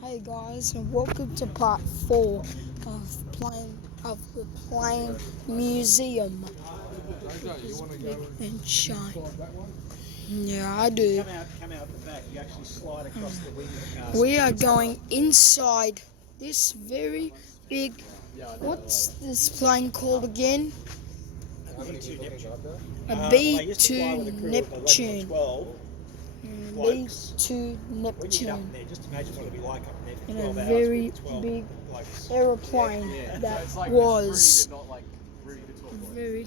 Hey guys, and welcome to part 4 of the plane museum. Big and shine. Yeah, I do. Come out the back. You actually slide across the wing of the car. We are going inside this very big. What's this plane called again? B2 Neptune. A I used to fly B2 with a crew of 11 or Neptune. 12 blokes. B2 When you get up Neptune. there, just imagine what it'd be like up there for In 12 a hours very with 12 big blokes. aeroplane that was very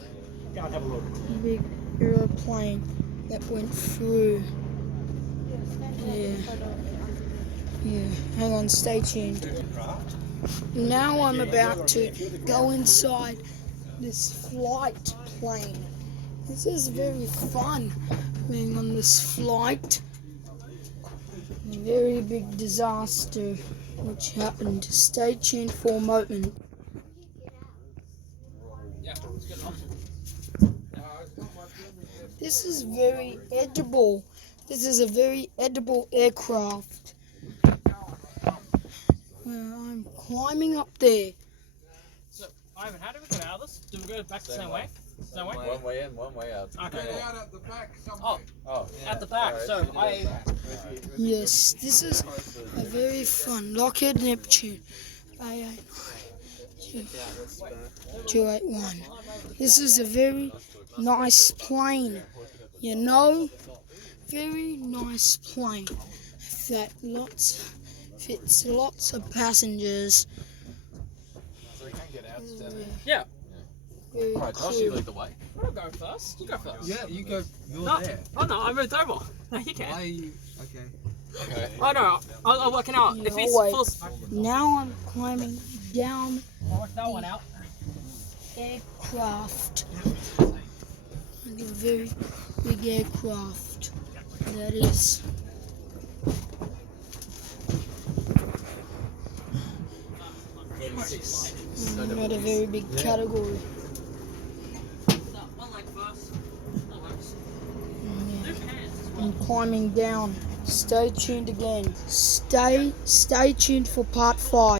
Go and have a look. big aeroplane that went through. Yeah. Hang on, stay tuned. Now I'm about to go inside this flight plane. This is very fun being on this flight. A very big disaster which happened. Stay tuned for a moment. This is very edible. This is a very edible aircraft. I'm climbing up there. So, Ivan, how do we get out of this? Do we go back the same way? Same way? One way in, one way out. Okay. Get out at the back somewhere. Oh, At the back. So, Yes, this is a very fun Lockheed Neptune 281. This is a very nice plane, you know, very nice plane that fits lots of passengers. so we can get out together. yeah. Very Alright, Josh, you cool. lead the way. I'll go first. You go first. Yeah, you go. You're No. there. Oh no, I moved over. No, you Why can. are you? Okay. Okay. Oh no, I'll work it out. If No, he's wait. full. Now I'm climbing down I'll work that one out. aircraft. Like a very big aircraft that is. Not a very big category. One leg first. That works. Yeah. Two hands. I'm climbing down. Stay tuned again. Stay tuned for part 5.